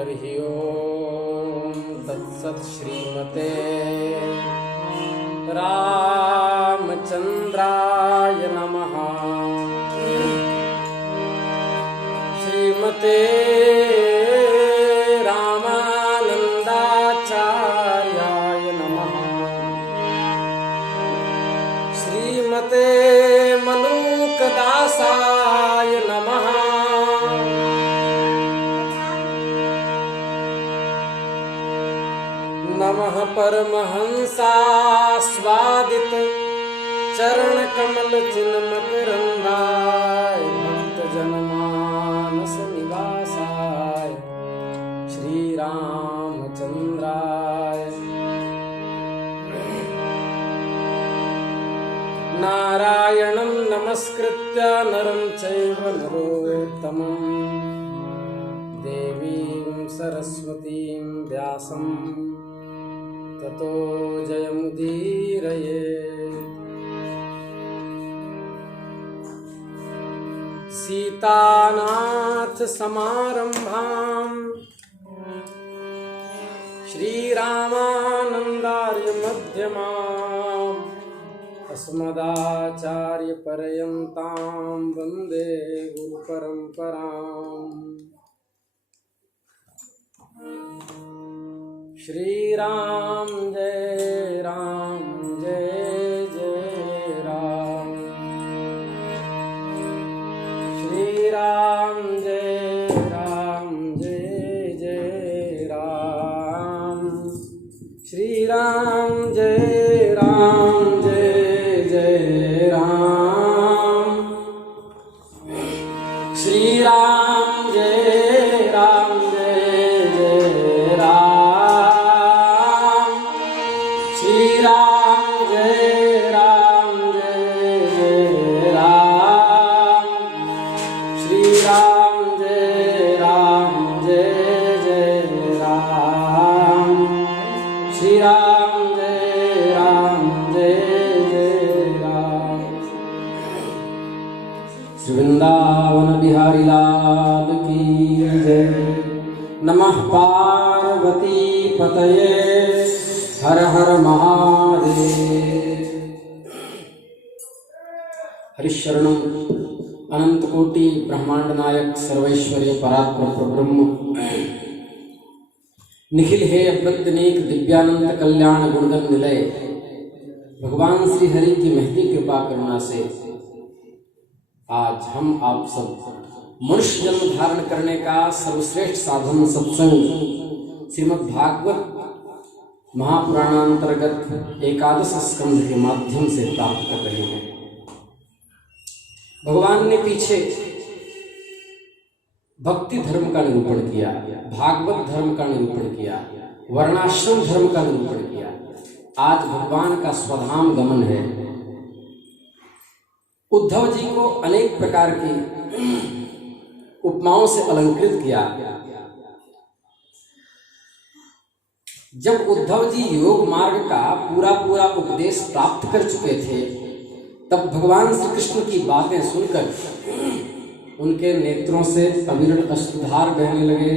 हरि ओम तत्सत्। श्रीमते रामचंद्राय नमः। श्रीमते रामानंदाचार्याय नमः। श्रीमते मलूकदासाय नमः। नमः परमहंसास्वादित चरणकमल चिन्मकरन्दाय भक्तजनमानस निवासाय श्रीरामचन्द्राय। नारायणं नमस्कृत्य नरं चैव नरोत्तमं देवीं सरस्वतीं व्यासं ततो जयमुदीरयेत्। सीतानाथ समारंभां श्रीरामानन्दार्य मध्यमाम् अस्मदाचार्यपर्यन्तां वन्दे गुरुपरम्पराम्। श्री राम जय जय राम। श्री राम जय जय राम। श्री राम जय जय राम। श्री राम जय जय राम। श्री राम जय राम। श्री राम जय जय राम। श्री राम जय जय राम। श्री वृंदावन बिहारी लाल की जय। नमः पार्वती पतये हर हर महादेव। हरिशरणम अनंत कोटि ब्रह्मांड नायक सर्वैश्वर्य परात्पर प्रब्रह्म निखिल हे अप्रत्यनेक दिव्यानंद कल्याण गुणगण निलय भगवान श्री हरि की महती कृपा करुणा से आज हम आप सब मनुष्य जन्म धारण करने का सर्वश्रेष्ठ साधन सत्संग श्रीमद् भागवत महापुराणांतर्गत एकादश स्कंध के माध्यम से प्राप्त कर रहे हैं। भगवान ने पीछे भक्ति धर्म का निरूपण किया, भागवत धर्म का निरूपण किया, वर्णाश्रम धर्म का निरूपण किया। आज भगवान का स्वधाम गमन है। उद्धव जी को अनेक प्रकार की उपमाओं से अलंकृत किया। जब उद्धव जी योग मार्ग का पूरा उपदेश प्राप्त कर चुके थे तब भगवान श्री कृष्ण की बातें सुनकर उनके नेत्रों से अविरल अश्रुधार बहने लगे।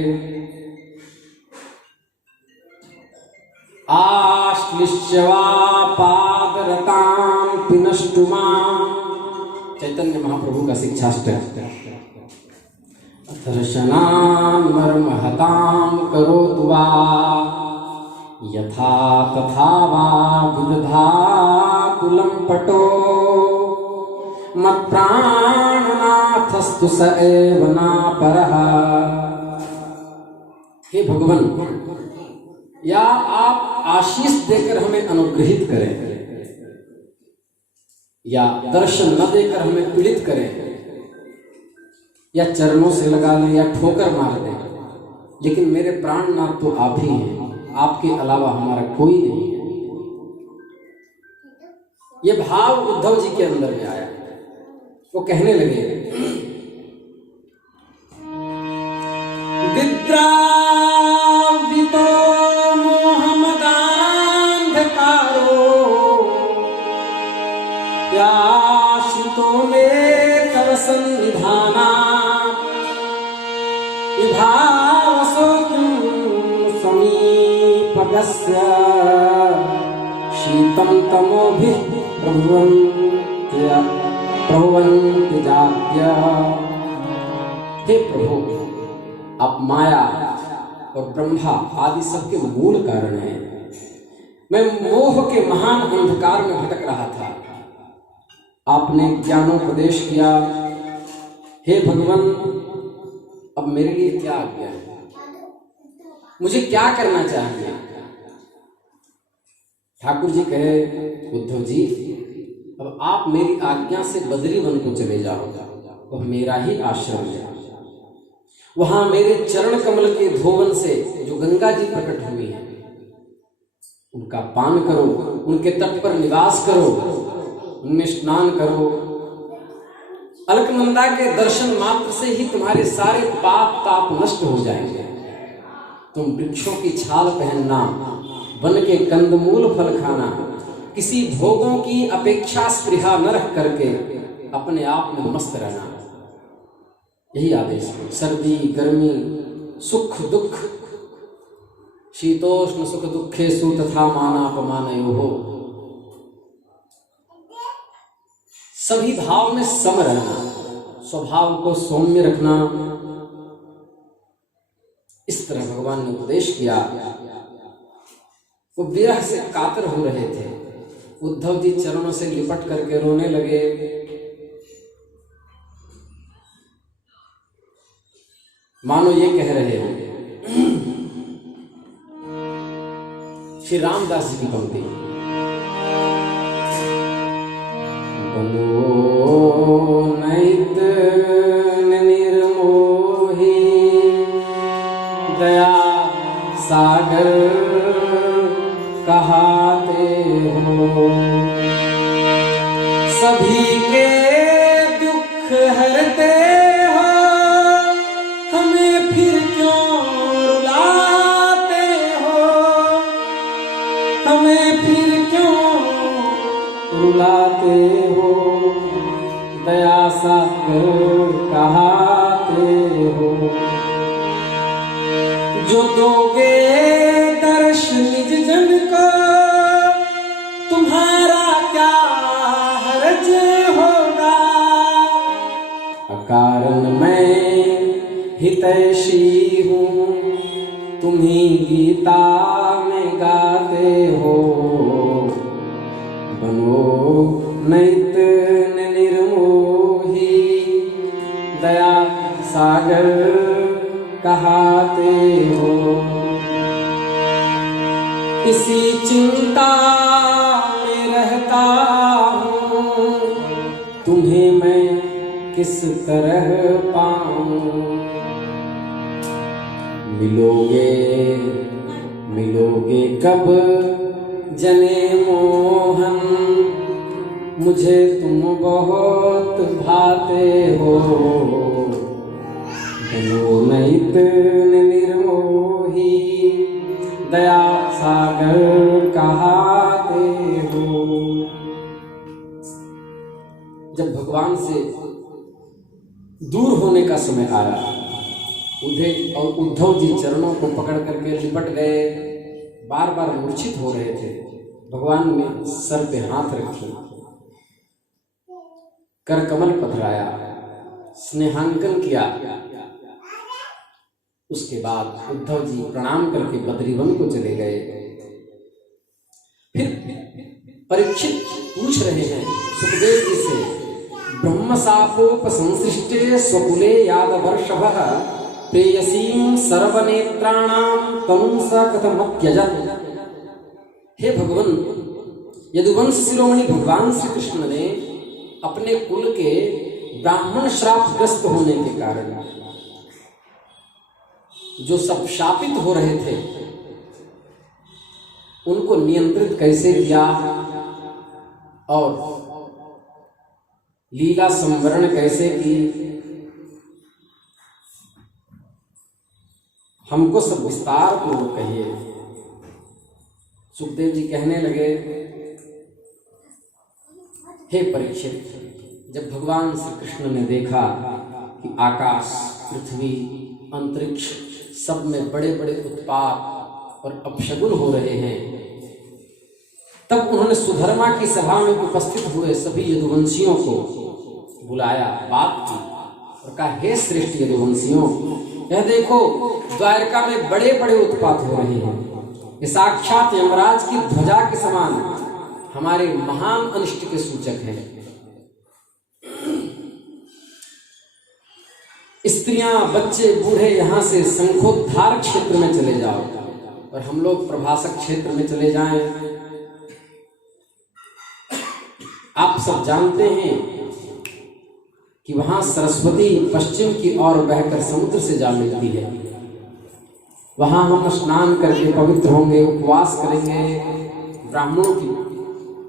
आश्लिष्यवा पादरतां पिनष्टुमा, चैतन्य महाप्रभु का शिक्षाष्टक। दर्शनान् मर्महतां करोतु वा यथा तथा वा विदधातु लम्पटो मत्प्राणनाथस्तु स एव नापरः। हे भगवान, या आप आशीष देकर हमें अनुग्रहित करें या दर्शन न देकर हमें पीड़ित करें या चरणों से लगा लें या ठोकर मार दें, लेकिन मेरे प्राणनाथ तो आप ही हैं, आपके अलावा हमारा कोई नहीं है। ये भाव उद्धव जी के अंदर में आया। वो कहने लगे, विद्रावितो मोहमदान्धकारो याशितो मे तव सन्निधाना विभावसो किं तस्य शीतं तमोभिः प्रभवन्ति जात्या। हे प्रभु, आप माया और ब्रह्मा आदि सबके मूल कारण हैं। मैं मोह के महान अंधकार में भटक रहा था, आपने ज्ञानोपदेश किया। हे भगवान, अब मेरे लिए क्या आज्ञा है, मुझे क्या करना चाहिए? ठाकुर जी कहे, उद्धव जी, अब आप मेरी आज्ञा से बद्री वन को चले जाओ, वह मेरा ही आश्रम है। वहां मेरे चरण कमल के धोवन से जो गंगा जी प्रकट हुई है, उनका पान करो, उनके तट पर निवास करो, उनमें स्नान करो। अलकनंदा के दर्शन मात्र से ही तुम्हारे सारे पाप ताप नष्ट हो जाएंगे। तुम वृक्षों की छाल पहनना, वन के कंदमूल फल खाना, किसी भोगों की अपेक्षा स्पृहा न रख करके अपने आप में मस्त रहना, यही आदेश है। सर्दी गर्मी सुख दुख, शीतोष्ण सुख दुखेषु तथा मानापमानयोः, सभी भाव में सम रहना, स्वभाव को सौम्य रखना, इस तरह भगवान ने उपदेश किया। वो विरह से कातर हो रहे थे। उद्धव जी चरणों से लिपट करके रोने लगे। मानो ये कह रहे हो, श्री रामदास जी की पंक्ति, बनो नैत निर्मोही दया सागर कहाते हो, सभी के दुख हरते हो, हमें फिर क्यों रुलाते हो, हमें फिर क्यों रुलाते हो, दया सागर कहाते हो। जो दोगे दर्श निज जन को, तुम्हारा क्या हर्ज होगा, अकारण मैं हितैषी हूँ, तुम्ही गीता में गाते हो, बनो नैत निर्मोही दया सागर कहाते हो। इसी चिंता में रहता हूँ, तुम्हें मैं किस तरह पाऊं, मिलोगे मिलोगे कब जने मोहन, मुझे तुम बहुत भाते हो, बनो नैत निर्मोही दया सागर कहाते हो। जब भगवान से दूर होने का समय आया, उद्धव जी चरणों को पकड़ करके लिपट गए, बार बार मूर्छित हो रहे थे। भगवान ने सर पे हाथ रखे, कर कमल पधराया, स्नेहांकन किया। उसके बाद उद्धव जी प्रणाम करके बद्रीवन को चले गए। फिर परीक्षित पूछ रहे हैं सुखदेव जी से, ब्रह्मशापोपसंसृष्टे स्वकुले यादवर्षभः प्रेयसीं सर्वनेत्राणां तनुं स कथमत्यजत्। हे भगवान, यदुवंश शिरोमणि भगवान श्री कृष्ण ने अपने कुल के ब्राह्मण श्रापग्रस्त होने के कारण जो सब शापित हो रहे थे, उनको नियंत्रित कैसे किया और लीला संवरण कैसे की, हमको सब विस्तार पूर्वक कहिए। सुखदेव जी कहने लगे, हे परीक्षित, जब भगवान श्री कृष्ण ने देखा कि आकाश, पृथ्वी, अंतरिक्ष सब में बड़े बड़े उत्पात और अपशगुन हो रहे हैं। तब उन्होंने सुधर्मा की सभा में उपस्थित हुए सभी यदुवंशियों को बुलाया, बात की और कहा, हे श्रेष्ठ यदुवंशियों, यह देखो द्वारका में बड़े बड़े उत्पात हो रहे हैं। ये साक्षात यमराज की ध्वजा के समान हमारे महान अनिष्ट के सूचक हैं। स्त्रियां, बच्चे, बूढ़े यहां से शंखोद्धार क्षेत्र में चले जाओ और हम लोग प्रभासक क्षेत्र में चले जाएं। आप सब जानते हैं कि वहां सरस्वती पश्चिम की ओर बहकर समुद्र से जा मिलती है। वहां हम स्नान करके पवित्र होंगे, उपवास करेंगे,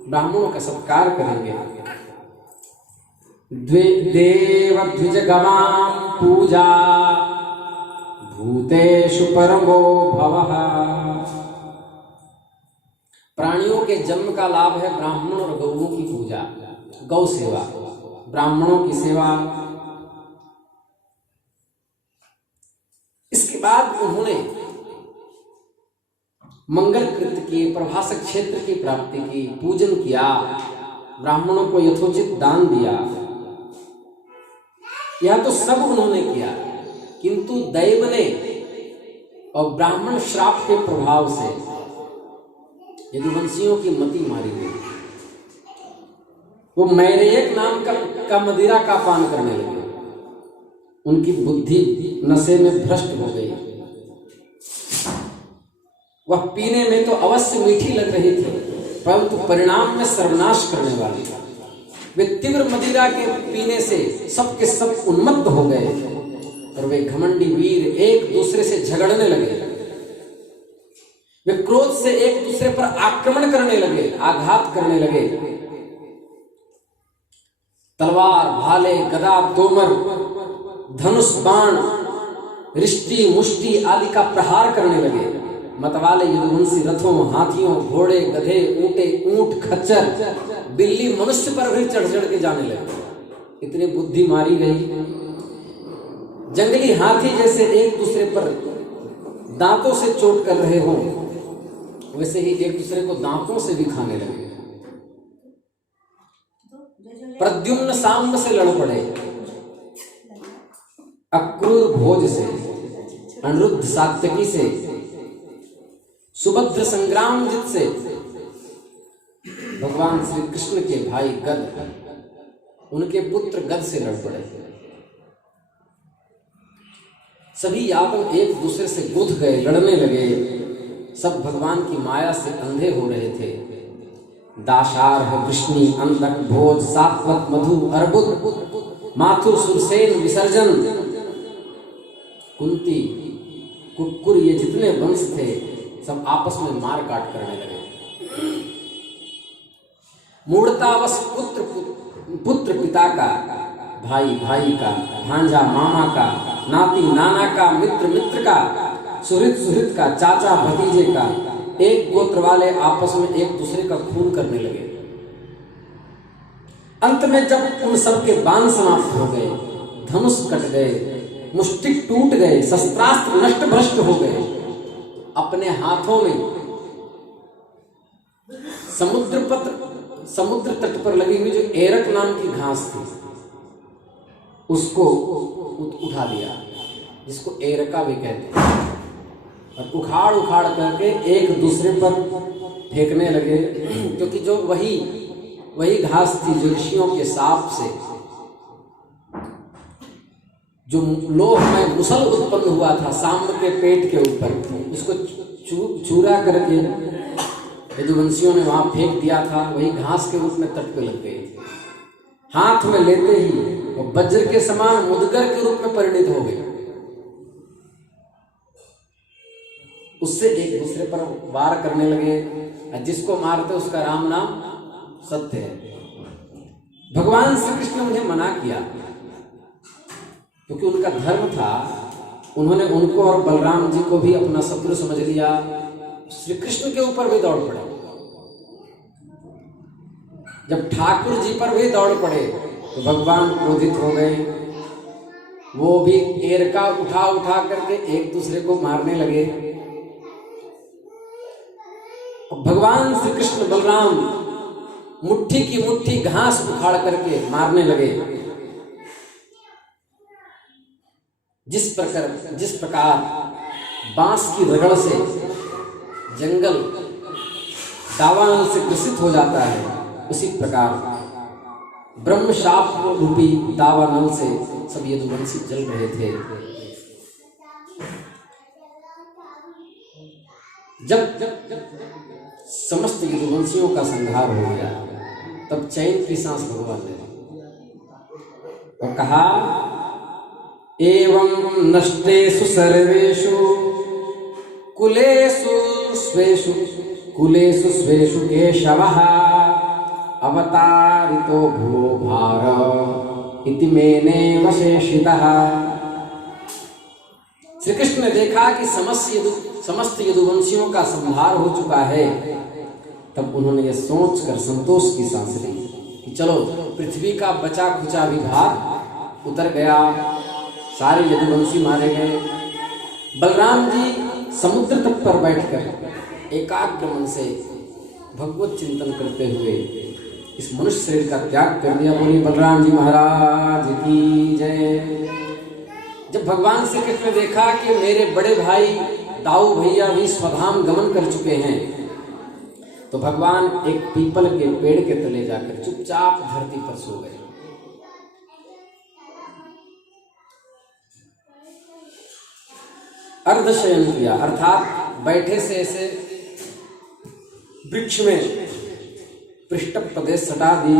ब्राह्मणों का सत्कार करेंगे। देव द्विजगमां पूजा भूतेषु परमो भवः। प्राणियों के जन्म का लाभ है ब्राह्मणों और गौओं की पूजा, गौ सेवा, ब्राह्मणों की सेवा। इसके बाद उन्होंने मंगल कृत्य किए, प्रभासक क्षेत्र की प्राप्ति की, पूजन किया, ब्राह्मणों को यथोचित दान दिया। यह तो सब उन्होंने किया, किंतु दैव ने और ब्राह्मण श्राप के प्रभाव से यदुवंशियों की मति मारी गई। वो मैरेयक नाम का मदिरा का पान करने लगे। उनकी बुद्धि नशे में भ्रष्ट हो गई। वह पीने में तो अवश्य मीठी लग रही थी, परंतु परिणाम में सर्वनाश करने वाली। वे तीव्र मदिरा के पीने से सब के सब उन्मत्त हो गए और वे घमंडी वीर एक दूसरे से झगड़ने लगे। वे क्रोध से एक दूसरे पर आक्रमण करने लगे, आघात करने लगे। तलवार, भाले, गदा, तोमर, धनुष, बाण, रिष्टि, मुष्टि आदि का प्रहार करने लगे। मतवाले यदुवंशी रथों, हाथियों, घोड़े, गधे, ऊंट, खच्चर, बिल्ली, मनुष्य पर भी चढ़ चढ़ के जाने लगे। इतनी बुद्धि मारी गई। जंगली हाथी जैसे एक दूसरे पर दांतों से चोट कर रहे हों, वैसे ही एक दूसरे को दांतों से भी खाने लगे। प्रद्युम्न सांब से लड़ पड़े, अक्रूर भोज से, अनिरुद्ध सात्यकी से, सुभद्र संग्रामजित से, भगवान श्री कृष्ण के भाई गद, उनके पुत्र गद से लड़ पड़े। सभी यादव एक दूसरे से गुथ गए, लड़ने लगे। सब भगवान की माया से अंधे हो रहे थे। दाशार्ह, वृष्णि, अंधक, भोज, सात्वत, मधु, अर्बुद, माथुर, सुरसेन, विसर्जन, कुंती, कुक्कुर, ये जितने वंश थे सब आपस में मार काट करने लगे। मूढ़तावश पुत्र पिता का, भाई भाई का, भांजा मामा का, नाती नाना का, मित्र मित्र का, सुहृद सुहृद का, चाचा भतीजे का, एक गोत्र वाले आपस में एक दूसरे का खून करने लगे। अंत में जब उन सब के बाण समाप्त हो गए, धनुष कट गए, मुष्टिक टूट गए, शस्त्रास्त्र नष्ट भ्रष्ट हो गए, अपने हाथों में समुद्र तट पर लगी हुई जो एरक नाम की घास थी उसको उठा लिया, जिसको एरका भी कहते हैं, और उखाड़ उखाड़ करके एक दूसरे पर फेंकने लगे। क्योंकि जो वही घास थी जो ऋषियों के शाप से जो लोह में मुसल उत्पन्न हुआ था सांब के पेट के ऊपर, उसको चूरा करके यदुवंशियों ने वहां फेंक दिया था। वही घास के रूप में तट पे लग गई। हाथ में लेते ही वो वज्र के समान मुदगर के रूप में परिणित हो गए। उससे एक दूसरे पर वार करने लगे। जिसको मारते उसका राम नाम सत्य है। भगवान श्री कृष्ण ने उन्हें मना किया क्योंकि उनका धर्म था। उन्होंने उनको और बलराम जी को भी अपना शत्रु समझ लिया। श्री कृष्ण के ऊपर भी दौड़ पड़े। जब ठाकुर जी पर भी दौड़ पड़े तो भगवान क्रोधित हो गए। वो भी एरका उठा उठा करके एक दूसरे को मारने लगे। भगवान श्री कृष्ण बलराम मुट्ठी की मुट्ठी घास उखाड़ करके मारने लगे। जिस प्रकार बांस की रगड़ से जंगल दावानल से ग्रसित हो जाता है, उसी प्रकार ब्रह्म शाप रूपी दावानल से सब यदुवंशी जल रहे थे। जब समस्त यदुवंशियों का संहार हो गया, तब चैन की सांस भगवान ने और कहा, एवं नष्टेषु सर्वेषु कुलेषु स्वेषु केशवः अवतारितो भुवो भार इति मेने वशेषितः। श्री कृष्ण ने देखा कि समस्त यदुवंशियों का संहार हो चुका है। तब उन्होंने यह सोचकर संतोष की सांस ली कि चलो, पृथ्वी का बचा खुचा भी भार उतर गया, सारे यदुवंशी मारे गए। बलराम जी समुद्र तट पर बैठकर एकाग्र मन से भगवत चिंतन करते हुए इस मनुष्य शरीर का त्याग कर दिया। बोली बलराम जी महाराज की जय। जब भगवान श्री कृष्ण ने देखा कि मेरे बड़े भाई दाऊ भैया भी स्वधाम गमन कर चुके हैं, तो भगवान एक पीपल के पेड़ के तले जाकर चुपचाप धरती पर सो गए। अर्धशयन किया, अर्थात बैठे से ऐसे वृक्ष में पृष्ठ प्रदेश सटा दी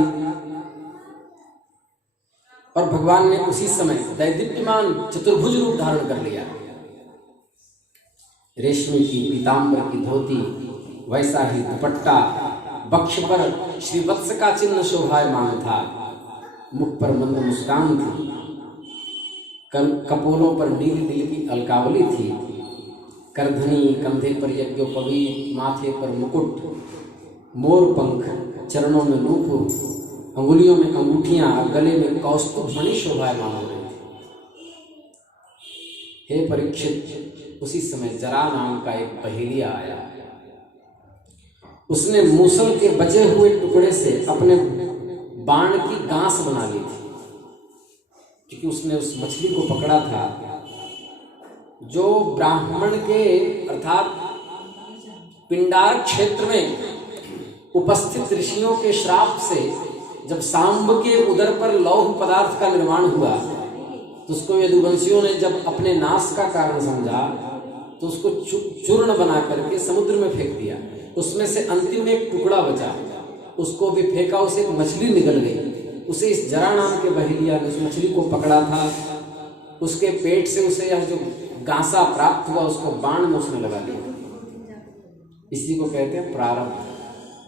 और भगवान ने उसी समय दैदीप्यमान चतुर्भुज रूप धारण कर लिया। रेशमी की पीतांबर की धोती, वैसा ही दुपट्टा, वक्ष पर श्रीवत्स का चिन्ह शोभायमान था, मुख पर मंद मुस्कान थी, कपोलों पर नीली नीली की अलकावली थी, करधनी, कंधे पर यज्ञोपवीत, माथे पर मुकुट, मोर पंख, चरणों में नूपुर, अंगुलियों में अंगूठियां, गले में कौस्तुभ मणि शोभायमान हो रही थी। हे परीक्षित, उसी समय जरा नाम का एक पहेलिया आया। उसने मूसल के बचे हुए टुकड़े से अपने बाण की गांस बना ली थी, क्योंकि उसने उस मछली को पकड़ा था जो ब्राह्मण के अर्थात पिंडार क्षेत्र में उपस्थित ऋषियों के श्राप से जब सांब के उदर पर लौह पदार्थ का निर्माण हुआ, तो उसको यदुवंशियों ने जब अपने नाश का कारण समझा, तो उसको चूर्ण बना करके समुद्र में फेंक दिया। उसमें से अंतिम में एक टुकड़ा बचा, उसको भी फेंका, उसे एक मछली निकल गई। उसे इस जरा नाम के बहेलिया ने उस मछली को पकड़ा था, उसके पेट से उसे यह जो गांसा प्राप्त हुआ, उसको बाण में उसने लगा दिया। इसी को कहते हैं प्रारब्ध।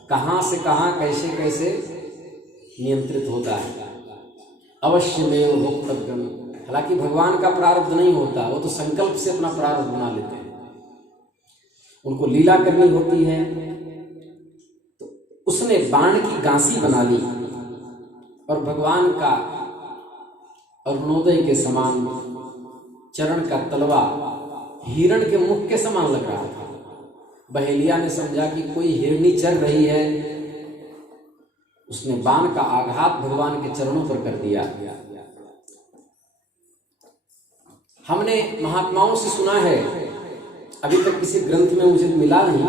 कहाँ से कहाँ कैसे कैसे नियंत्रित होता है। अवश्य में भोक्तव्यम। हालांकि भगवान का प्रारब्ध नहीं होता, वो तो संकल्प से अपना प्रारब्ध बना लेते हैं, उनको लीला करनी होती है। तो उसने बाण की गांसी बना ली और भगवान का अरुणोदय के समान चरण का तलवा हिरण के मुख के समान लग रहा था। बहेलिया ने समझा कि कोई हिरनी चल रही है, उसने बाण का आघात भगवान के चरणों पर कर दिया। हमने महात्माओं से सुना है, अभी तक किसी ग्रंथ में मुझे मिला नहीं,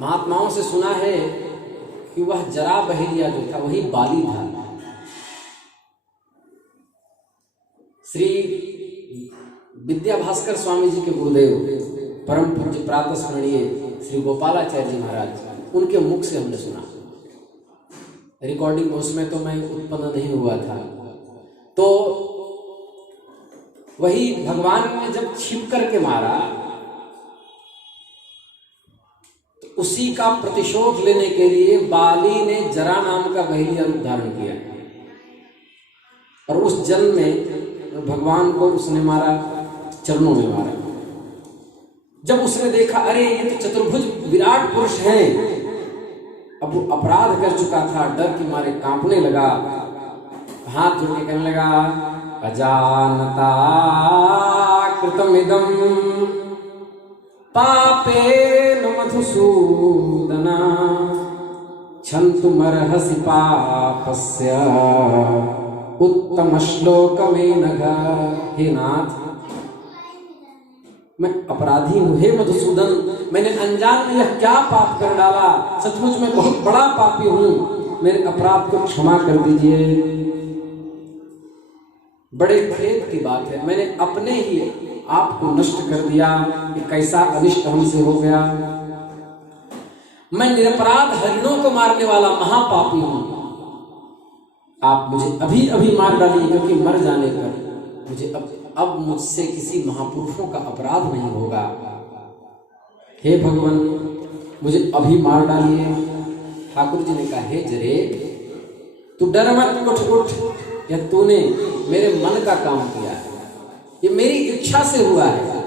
महात्माओं से सुना है कि वह जरा बहेलिया जो था वही बाली था। श्री विद्या भास्कर स्वामी जी के गुरुदेव परम पूज्य प्रातः स्मरणीय श्री गोपालाचार्य जी महाराज, उनके मुख से हमने सुना। रिकॉर्डिंग उसमें तो मैं उत्पन्न नहीं हुआ था। तो वही भगवान ने जब छिप करके मारा, तो उसी का प्रतिशोध लेने के लिए बाली ने जरा नाम का बहेलिया रूप धारण किया और उस जन्म में भगवान को उसने मारा, चरणों में मारा। जब उसने देखा अरे ये तो चतुर्भुज विराट पुरुष हैं, अब वो अपराध कर चुका था, डर के मारे कांपने लगा, हाथ जोड़ के कहने लगा, अजानता कृतमिदं पापेन मधुसूदना क्षन्तुमर्हसि पापस्य उत्तम श्लोक में नघा। हे नाथ, मैं अपराधी हूं। हे मधुसूदन, मैंने अनजान में यह क्या पाप कर डाला। सचमुच मैं बहुत बड़ा पापी हूं, मेरे अपराध को क्षमा कर दीजिए। बड़े खेद की बात है, मैंने अपने ही आपको नष्ट कर दिया। कि कैसा अनिष्ट हमसे हो गया। मैं निरपराध हरिणों को मारने वाला महापापी हूं। आप मुझे अभी अभी मार डालिए, क्योंकि मर जाने पर मुझे अब मुझसे किसी महापुरुषों का अपराध नहीं होगा। हे भगवान, मुझे अभी मार डालिए। ठाकुर जी ने कहा, हे जरे, तू डर मत, उठ उठ। यह तूने मेरे मन का काम किया है, ये मेरी इच्छा से हुआ है।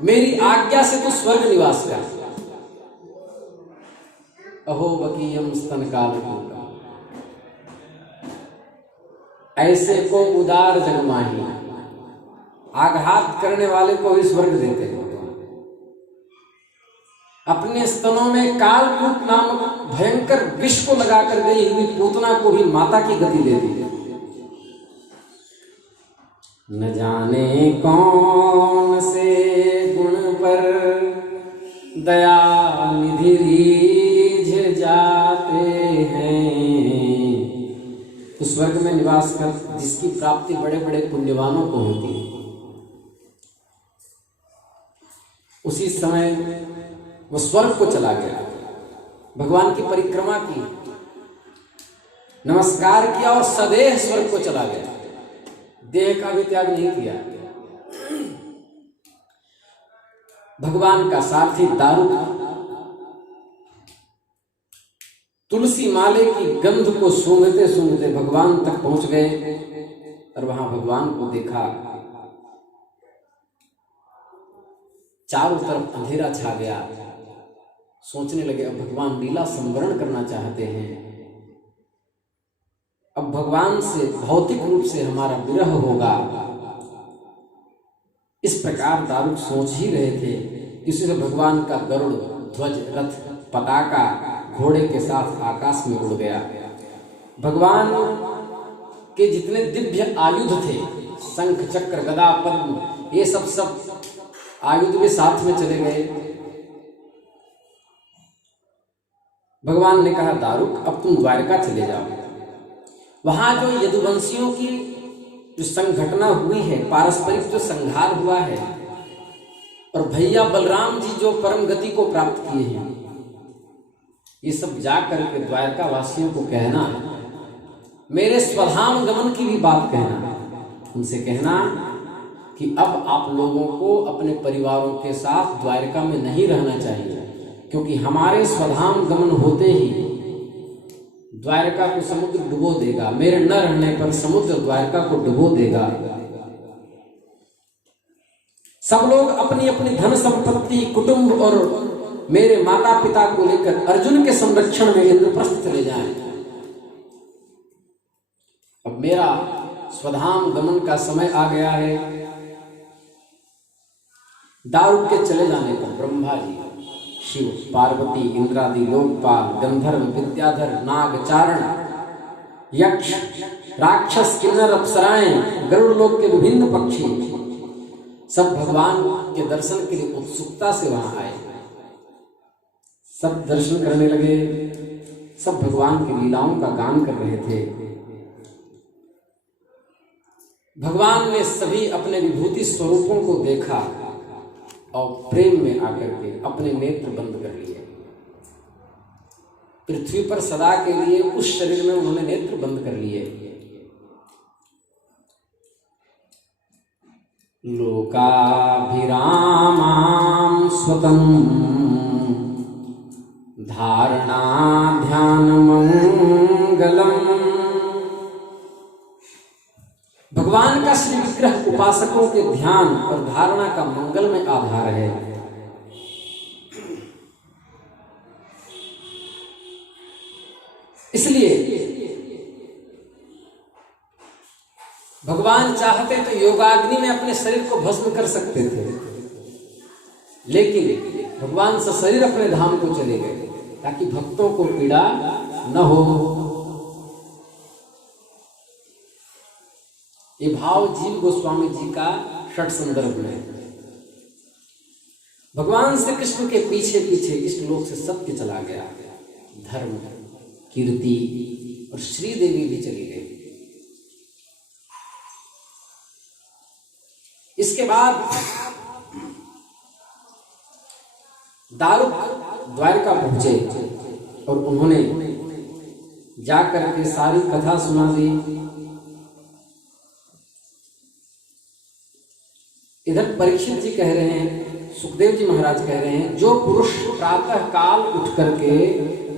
मेरी आज्ञा से तू स्वर्ग निवास कर। अहो बकीयम स्तन काल, ऐसे को उदार जगमाही। आघात करने वाले को ही स्वर्ग देते हैं। अपने स्तनों में कालकूट नामक भयंकर विष को लगाकर गई हुई पूतना को ही माता की गति दे दी। न जाने कौन से गुण पर दया निधि रीझ जाते हैं। तो स्वर्ग में निवास कर, जिसकी प्राप्ति बड़े बड़े पुण्यवानों को होती है, उसी समय वो स्वर्ग को चला गया। भगवान की परिक्रमा की, नमस्कार किया और सदैव स्वर्ग को चला गया। देह का भी त्याग नहीं किया। भगवान का साथी दारू तुलसी माले की गंध को सूंघते सूंघते भगवान तक पहुंच गए और वहां भगवान को देखा। चारों तरफ अंधेरा छा गया। सोचने लगे, अब भगवान लीला संवरण करना चाहते हैं। अब भगवान से भौतिक रूप से हमारा विरह होगा। इस प्रकार दारुक सोच ही रहे थे। इसी से भगवान का गरुड़ ध्वज रथ पताका घोड़े के साथ आकाश में उड़ गया। भगवान के जितने दिव्य आयुध थे, शंख चक्र गदा पद्म, ये सब आयुध भी साथ में चले गए। भगवान ने कहा, दारुक, अब तुम द्वारका चले जाओ। वहां जो यदुवंशियों की जो संघटना हुई है, पारस्परिक जो संघार हुआ है, और भैया बलराम जी जो परम गति को प्राप्त किए हैं, ये सब जा करके द्वारका वासियों को कहना, मेरे स्वधाम गमन की भी बात कहना। उनसे कहना कि अब आप लोगों को अपने परिवारों के साथ द्वारका में नहीं रहना चाहिए, क्योंकि हमारे स्वधाम गमन होते ही द्वारका को समुद्र डुबो देगा। मेरे न रहने पर समुद्र द्वारका को डुबो देगा। सब लोग अपनी अपनी धन संपत्ति, कुटुंब और मेरे माता पिता को लेकर अर्जुन के संरक्षण में इंद्रप्रस्थ चले जाएं। अब मेरा स्वधाम गमन का समय आ गया है। दारुक के चले जाने पर ब्रह्मा जी, शिव, पार्वती, इंद्रादि लोकपाल, गंधर्व, विद्याधर, नाग, चारण, यक्ष, राक्षस, किन्नर, अप्सराएं, गरुड़ लोक के विभिन्न पक्षी सब भगवान के दर्शन के लिए उत्सुकता से वहां आए। सब दर्शन करने लगे। सब भगवान की लीलाओं का गान कर रहे थे। भगवान ने सभी अपने विभूति स्वरूपों को देखा और प्रेम में आकर के अपने नेत्र बंद कर लिए। पृथ्वी पर सदा के लिए उस शरीर में उन्होंने नेत्र बंद कर लिए। लोकाभिरामां स्वतं धारणा ध्यान मंगलम। भगवान का श्री विग्रह उपासकों के ध्यान और धारणा का मंगल में आधार है। इसलिए भगवान चाहते तो योगाग्नि में अपने शरीर को भस्म कर सकते थे, लेकिन भगवान सशरीर अपने धाम को चले गए ताकि भक्तों को पीड़ा न हो। ये भाव जीव गोस्वामी जी का षट संदर्भ में। भगवान श्री कृष्ण के पीछे पीछे इस लोक से सत्य चला गया, धर्म, कीर्ति और श्रीदेवी भी चली गई। इसके बाद दारुक द्वारका पहुंचे और उन्होंने जाकर के सारी कथा सुना दी। इधर परीक्षित जी कह रहे हैं, सुखदेव जी महाराज कह रहे हैं, जो पुरुष प्रातः काल उठ करके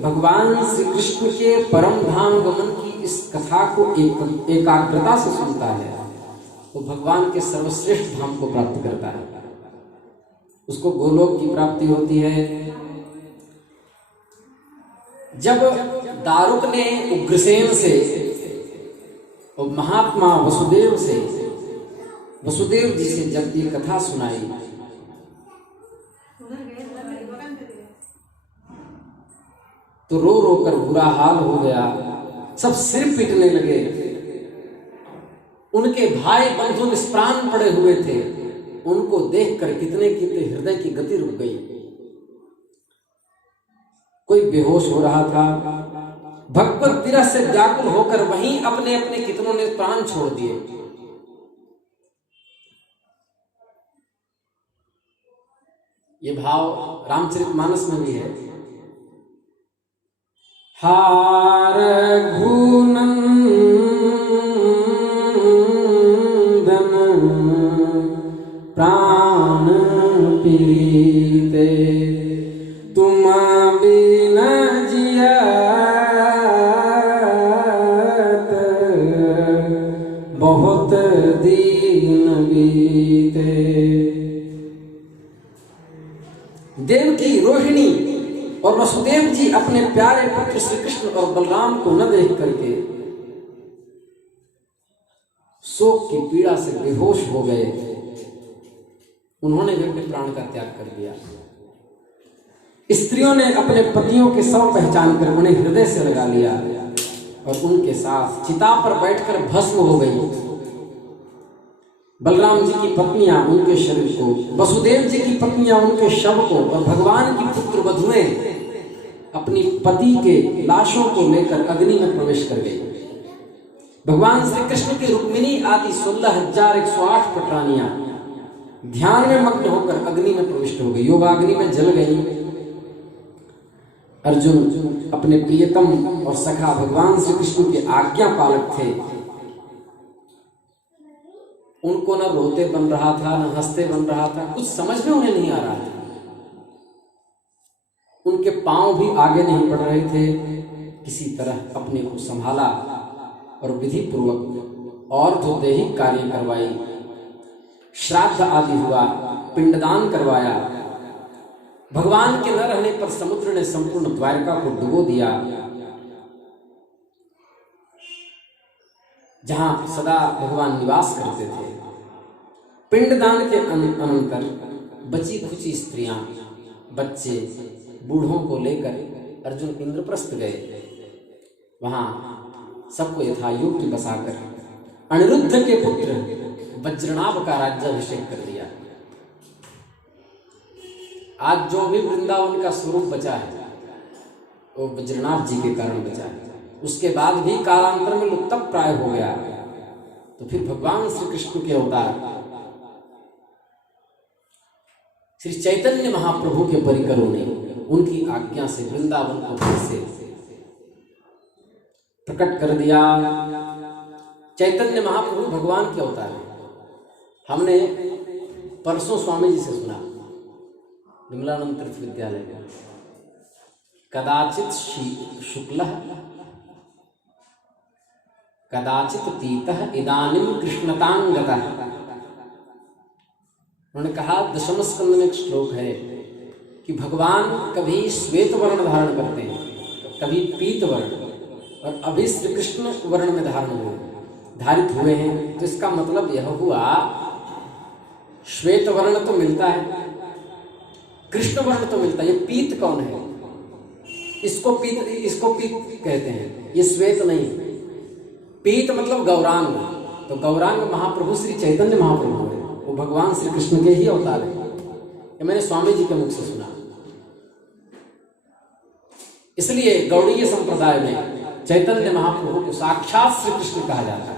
भगवान श्री कृष्ण के परम धाम गमन की इस कथा को एकाग्रता से सुनता है वो भगवान के सर्वश्रेष्ठ धाम को प्राप्त करता है, उसको गोलोक की प्राप्ति होती है। जब दारुक ने उग्रसेन से और महात्मा वसुदेव जी से जब ये कथा सुनाई तो रो रो कर बुरा हाल हो गया, सब सिर पीटने लगे। उनके भाई बंधु निष्प्राण पड़े हुए थे, उनको देखकर कितने हृदय की गति रुक गई। कोई बेहोश हो रहा था, भगवत विरह से व्याकुल होकर वहीं अपने अपने कितनों ने प्राण छोड़ दिए। ये भाव रामचरितमानस में भी है। हार घूनंदन प्राण पीते तुम बिना जियात बहुत दीन बीते। देवकी, रोहिणी और वसुदेव जी अपने प्यारे पुत्र श्री कृष्ण और बलराम को न देख करके शोक की पीड़ा से बेहोश हो गए। उन्होंने भी अपने प्राण का त्याग कर दिया। स्त्रियों ने अपने पतियों के शव पहचान कर उन्हें हृदय से लगा लिया और उनके साथ चिता पर बैठकर भस्म हो गई। बलराम जी की पत्नियां उनके शरीर को, वसुदेव जी की पत्नियां उनके शव को और भगवान की पुत्र वधुएं अपनी पति के लाशों को लेकर अग्नि में प्रवेश कर गई। भगवान श्री कृष्ण की रुक्मिणी आदि 16,108 पटरानियां ध्यान में मग्न होकर अग्नि में प्रविष्ट हो गई, योगाग्नि में जल गई। अर्जुन अपने प्रियतम और सखा भगवान श्री कृष्ण के आज्ञा पालक थे, उनको न रोते बन रहा था न हंसते बन रहा था, कुछ समझ में उन्हें नहीं आ रहा था। उनके पांव भी आगे नहीं बढ़ रहे थे। किसी तरह अपने को संभाला और विधि पूर्वक और जो दैहिक कार्य करवाई, श्राद्ध आदि हुआ, पिंडदान करवाया। भगवान के न रहने पर समुद्र ने संपूर्ण द्वारका को डुबो दिया, जहां सदा भगवान निवास करते थे। पिंडदान के अनंतर बची खुची स्त्रियां, बच्चे, बूढ़ों को लेकर अर्जुन इंद्रप्रस्थ गए। वहां सबको यथायोग्य बसाकर अनिरुद्ध के पुत्र वज्रनाभ का राज्याभिषेक कर दिया। आज जो भी वृंदावन का स्वरूप बचा है वो वज्रनाभ जी के कारण बचा है। उसके बाद भी कालांतर में लुप्तप्राय प्राय हो गया। तो फिर भगवान श्री कृष्ण के अवतार श्री चैतन्य महाप्रभु के परिकरों ने उनकी आज्ञा से वृंदावन को फिर से प्रकट कर दिया। चैतन्य महाप्रभु भगवान के अवतार है। हमने परसों स्वामी जी से सुना विमलानंद तीर्थ विद्यालय में, कदाचित शुक्लः कदाचित पीतः इदानीं कृष्णतांगतः। उन्होंने कहा, दशम स्कंद में एक श्लोक है कि भगवान कभी श्वेत वर्ण धारण करते हैं, कभी पीत वर्ण, और अभी श्री कृष्ण वर्ण में धारित हुए हैं। तो इसका मतलब यह हुआ, श्वेत वर्ण तो मिलता है कृष्ण वर्ण तो मिलता है। ये पीत कौन है? इसको पीत कहते हैं, ये श्वेत नहीं। पीत मतलब गौरांग। तो गौरांग महाप्रभु श्री चैतन्य महाप्रभु है, वो भगवान श्री कृष्ण के ही अवतार है। ये मैंने स्वामी जी के मुख से सुना। इसलिए गौड़ीय संप्रदाय में चैतन्य महाप्रभु को साक्षात श्री कृष्ण कहा जाता है।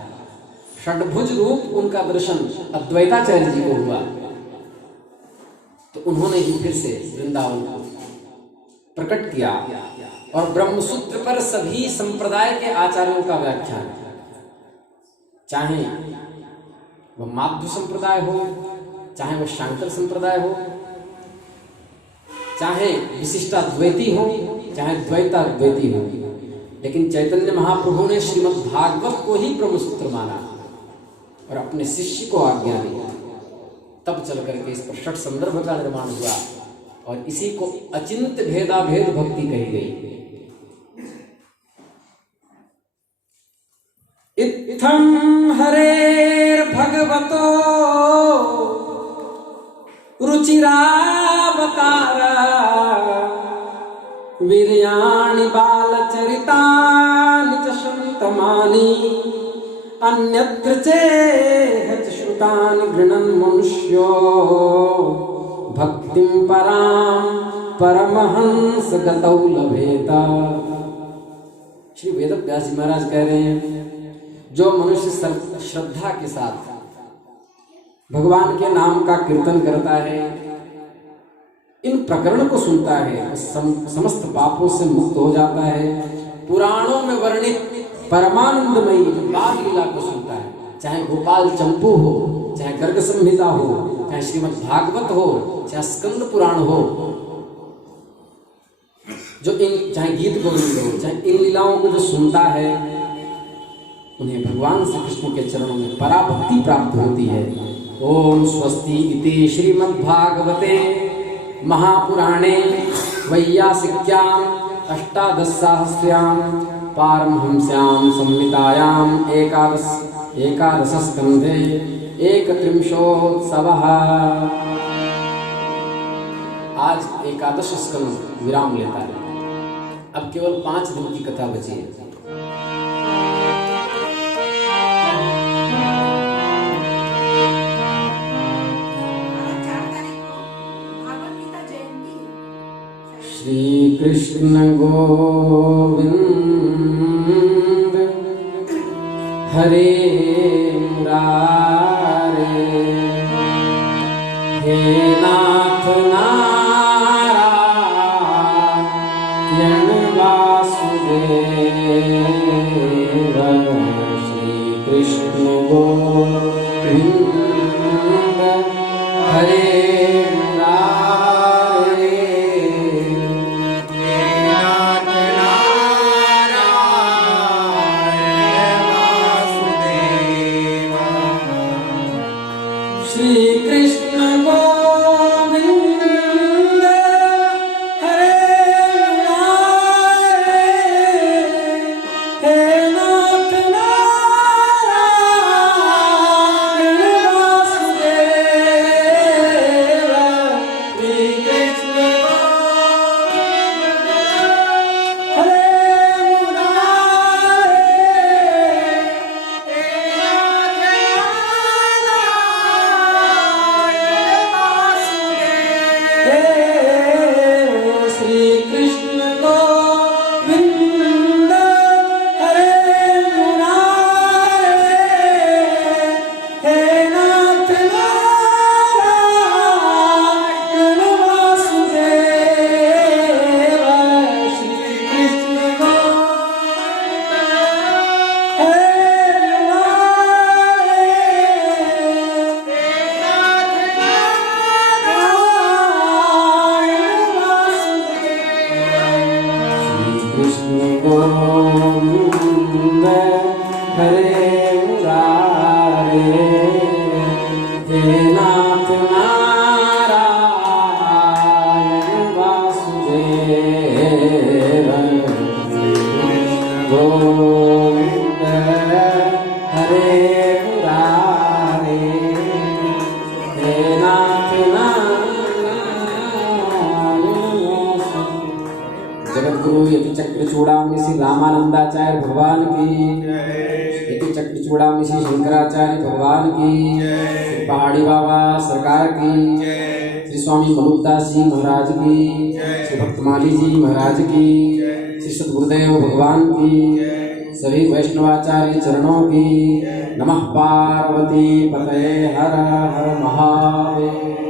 षड्भुज रूप उनका दर्शन अद्वैताचार्य जी को हुआ, तो उन्होंने ही फिर से वृंदावन को प्रकट किया और ब्रह्मसूत्र पर सभी संप्रदाय के आचार्यों का व्याख्यान, चाहे वह माध्व संप्रदाय हो, चाहे वह शांकर संप्रदाय हो, चाहे विशिष्टाद्वैती हो, चाहे द्वैताद्वैती हो, लेकिन चैतन्य महाप्रभु ने श्रीमद् भागवत को ही ब्रह्मसूत्र माना और अपने शिष्य को आज्ञा दी। तब चल करके इस पर षट संदर्भ का निर्माण हुआ और इसी को अचिंत्य भेदाभेद भक्ति कही गई। इत्थं हरेर भगवतो रुचिरावतारा वीर्याणि बालचरितानि च शन्तमानि अन्यत्र चेह श्रुतानि गृह्णन् मनुष्यो भक्तिं परां परमहंस गतौ लभेता। श्री वेदव्यास जी महाराज कह रहे हैं, जो मनुष्य श्रद्धा के साथ भगवान के नाम का कीर्तन करता है, इन प्रकरण को सुनता है, समस्त पापों से मुक्त हो जाता है। पुराणों में वर्णित परमानंदमयी बाल लीला को सुनता है, चाहे गोपाल चंपू हो, चाहे गर्ग संहिता हो, चाहे श्रीमद् भागवत हो, चाहे स्कंद पुराण हो, जो इन चाहे गीत गोविंद हो, चाहे इन लीलाओं को जो सुनता है, उन्हें भगवान श्री कृष्ण के चरणों में पराभक्ति प्राप्त होती है। ओम स्वस्ति इति श्रीमद्भागवते महापुराणे वैयासिक्यां अष्टादशसहस्र्यां पारमहंस्यां संहितायां एकादश स्कंधे एकत्रिंशोत्सवः। आज एकादश स्कंध विराम लेता है। अब केवल 5 दिन की कथा बची है। श्री कृष्ण गोविंद हरे मुरारे, हे नाथ नारायण वासुदेव। श्री कृष्ण गोविंद हरे चक्रचूड़ामणि श्री रामानंदाचार्य भगवान की, इति चक्रचूड़ामणि श्री शंकराचार्य भगवान की, श्री पहाड़ी बाबा सरकार की, श्री स्वामी मलुकदास जी महाराज की, श्री भक्तमाली जी महाराज की, श्री सद्गुरुदेव भगवान की, सभी वैष्णवाचार्य चरणों की। नमः पार्वती पतये हर हर महादेव।